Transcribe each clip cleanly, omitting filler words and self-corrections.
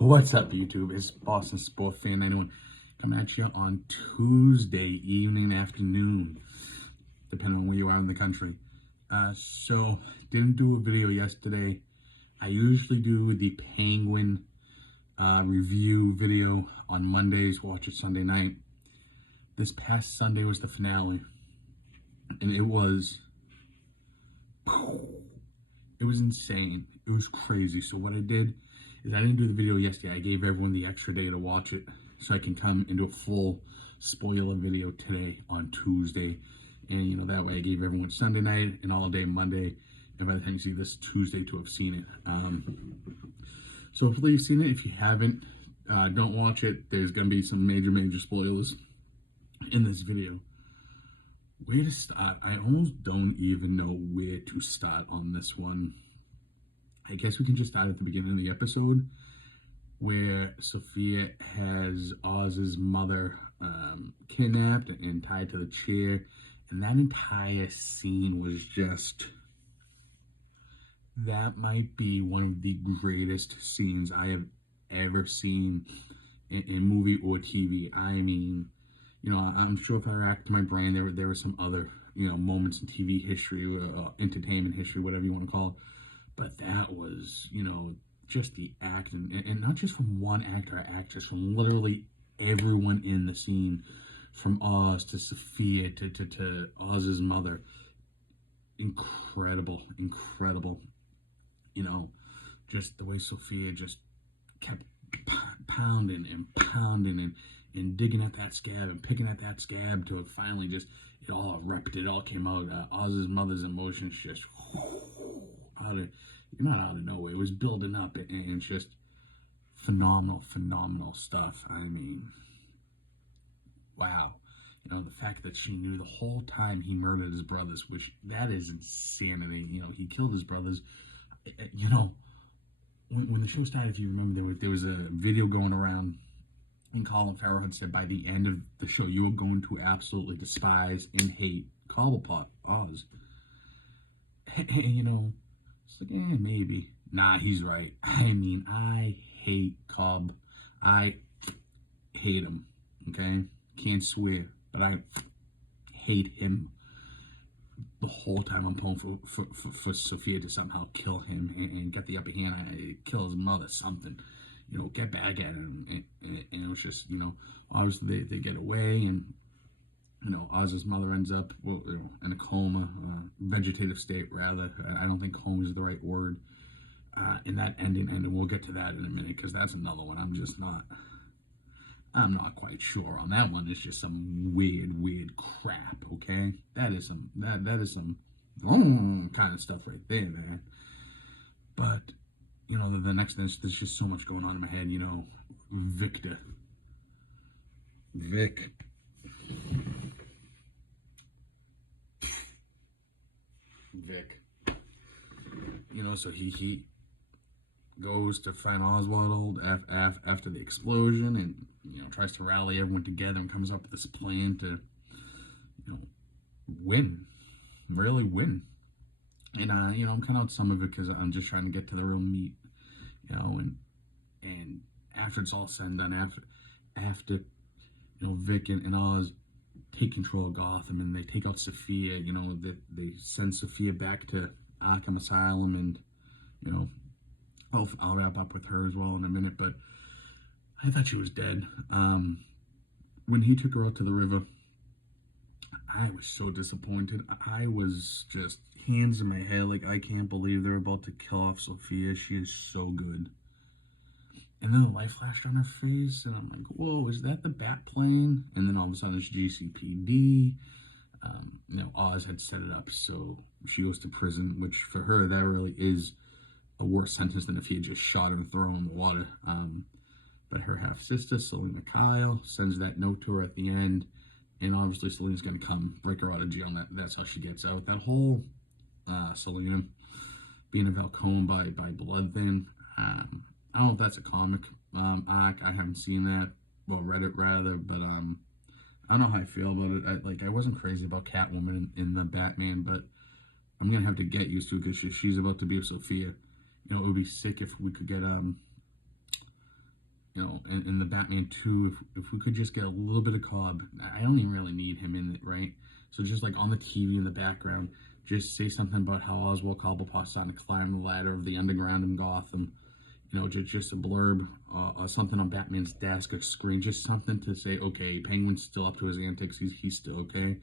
What's up, YouTube? It's Boston Sport Fan 91 coming at you on Tuesday evening, afternoon, depending on where you are in the country. So, didn't do a video yesterday. I usually do the Penguin review video on Mondays, watch it Sunday night. This past Sunday was the finale, and it was insane. It was crazy. So what I did is I didn't do the video yesterday. I gave everyone the extra day to watch it so I can come into a full spoiler video today on Tuesday. And, that way I gave everyone Sunday night and all day Monday. And by the time you see this, Tuesday to have seen it. So hopefully you've seen it. If you haven't, don't watch it. There's going to be some major spoilers in this video. Where to start? I almost don't even know where to start on this one. I guess we can just start at the beginning of the episode where Sophia has Oz's mother kidnapped and tied to the chair. And that entire scene was just... that might be one of the greatest scenes I have ever seen in movie or TV. I mean... I'm sure if I racked my brain, there were some other, moments in TV history, entertainment history, whatever you want to call it. But that was, just the acting, and not just from one actor or actress, from literally everyone in the scene, from Oz to Sophia to Oz's mother. Incredible. Just the way Sophia just kept pounding and digging at that scab and picking at that scab till it finally just, it all erupted, it all came out. Oz's mother's emotions just not out of nowhere. It was building up and just phenomenal stuff. I mean, wow. The fact that she knew the whole time he murdered his brothers, which that is insanity. He killed his brothers. When the show started, if you remember, there was a video going around, and Colin Farrell had said by the end of the show, you are going to absolutely despise and hate Cobblepot, Oz. It's like, maybe. Nah, he's right. I mean, I hate Cobb. I hate him, okay? Can't swear, but I hate him. The whole time I'm pulling for Sophia to somehow kill him and get the upper hand, kill his mother, something. Get back at him. And it was just, obviously they get away, and, Oz's mother ends up in a coma, vegetative state, rather. I don't think coma is the right word. In that ending, and we'll get to that in a minute, because that's another one I'm not quite sure on that one. It's just some weird crap, okay? That is some kind of stuff right there, man. But, the next thing, there's just so much going on in my head, Victor. Vic. So he goes to find Oswald after the explosion, and, tries to rally everyone together and comes up with this plan to, really win. And, I'm kind of out some of it because I'm just trying to get to the real meat, and after it's all said and done, after Vic and Oz take control of Gotham and they take out Sophia, they send Sophia back to Arkham Asylum, and, I'll wrap up with her as well in a minute, but I thought she was dead. When he took her out to the river, I was so disappointed. I was just hands in my head, like, I can't believe they're about to kill off Sophia. She is so good. And then the light flashed on her face, and I'm like, whoa, is that the Bat plane? And then all of a sudden it's GCPD. Oz had set it up so she goes to prison, which for her, that really is a worse sentence than if he had just shot her and thrown her in the water. But her half-sister, Selina Kyle, sends that note to her at the end, and obviously Selina's going to come break her out of jail, and that's how she gets out. That whole Selina being a Falcone by blood thing, I don't know if that's a comic arc. I haven't seen that. Well, read it rather, but I don't know how I feel about it. I wasn't crazy about Catwoman in the Batman, but I'm gonna have to get used to it because she's about to be with Sophia. It would be sick if we could get in the Batman 2, if we could just get a little bit of Cobb, I don't even really need him in it, right? So just like on the TV in the background, just say something about how Oswald Cobblepot's starting to climb the ladder of the underground in Gotham. Just a blurb, something on Batman's desk or screen, just something to say, okay, Penguin's still up to his antics, he's still okay.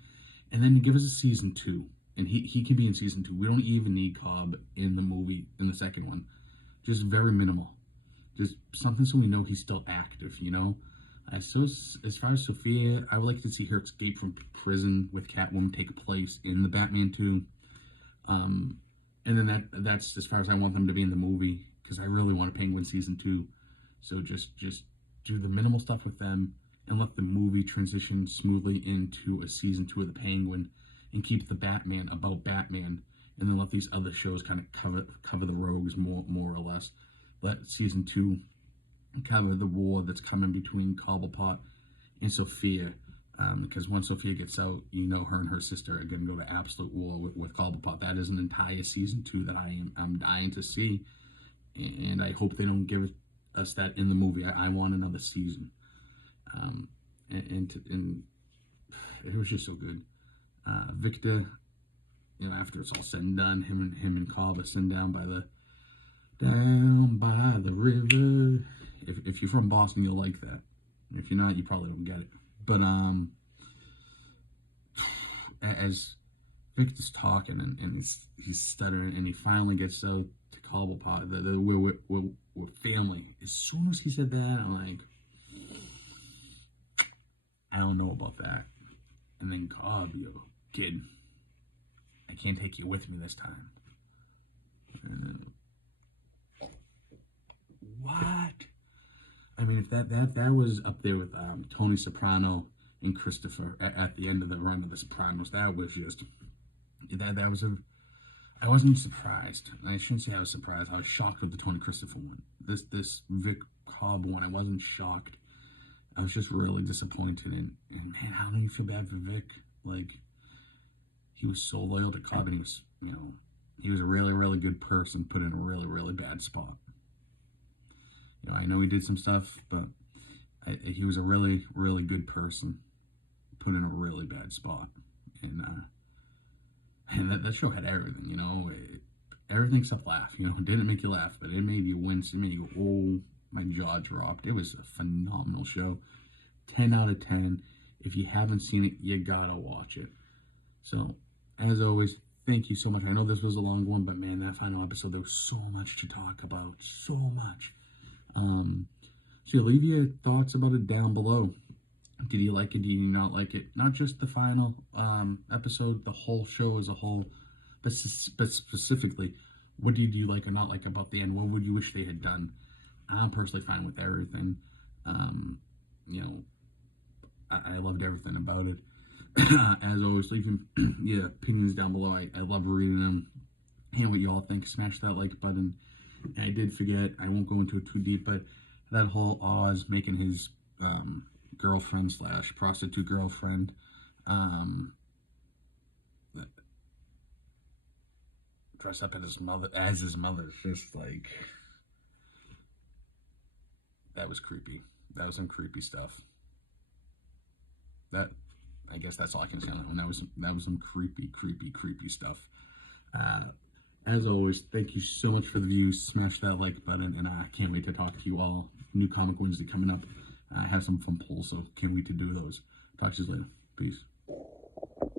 And then give us a season 2, and he can be in season 2. We don't even need Cobb in the movie, in the second one. Just very minimal. Just something so we know he's still active. So as far as Sophia, I would like to see her escape from prison with Catwoman take place in the Batman 2. And then that's as far as I want them to be in the movie, because I really want a Penguin season 2. So just do the minimal stuff with them and let the movie transition smoothly into a season 2 of the Penguin, and keep the Batman about Batman, and then let these other shows kind of cover the rogues more or less. Let season 2 cover the war that's coming between Cobblepot and Sophia, because once Sophia gets out, her and her sister are going to go to absolute war with Cobblepot. That is an entire season 2 that I'm dying to see, and I hope they don't give us that in the movie. I want another season, and it was just so good. Victor, after it's all said and done, him and Cobb are sitting down by the river. If you're from Boston, you'll like that. If you're not, you probably don't get it. But as Victor's talking and he's stuttering, and he finally gets out to Cobblepot, we're family. As soon as he said that, I'm like, I don't know about that. And then Cobb, kid, I can't take you with me this time. And what? I mean, if that was up there with Tony Soprano and Christopher at the end of the run of The Sopranos, that was just I wasn't surprised. I shouldn't say I was surprised. I was shocked with the Tony Christopher one. This Vic Cobb one, I wasn't shocked. I was just really disappointed. And man, how do you feel bad for Vic? Like, he was so loyal to Cobb, and he was a really, really good person put in a really, really bad spot. I know he did some stuff, but he was a really, really good person put in a really bad spot. And that show had everything, everything except laugh. It didn't make you laugh, but it made you wince. It made you go, oh, my jaw dropped. It was a phenomenal show. 10 out of 10. If you haven't seen it, you gotta watch it. So, as always, thank you so much. I know this was a long one, but man, that final episode, there was so much to talk about. So much. So leave your thoughts about it down below. Did you like it? Did you not like it? Not just the final episode, the whole show as a whole, but specifically, what did you like or not like about the end? What would you wish they had done? I'm personally fine with everything. I loved everything about it. As always, leave your opinions down below. I love reading them and what you all think. Smash that like button. And I did forget, I won't go into it too deep, but that whole Oz making his girlfriend / prostitute girlfriend dress up as his mother, just like, that was creepy. That was some creepy stuff. I guess that's all I can say on that one. That was some creepy stuff. As always, thank you so much for the views. Smash that like button, and I can't wait to talk to you all. New Comic Wednesday coming up. I have some fun polls, so can't wait to do those. Talk to you later. Peace.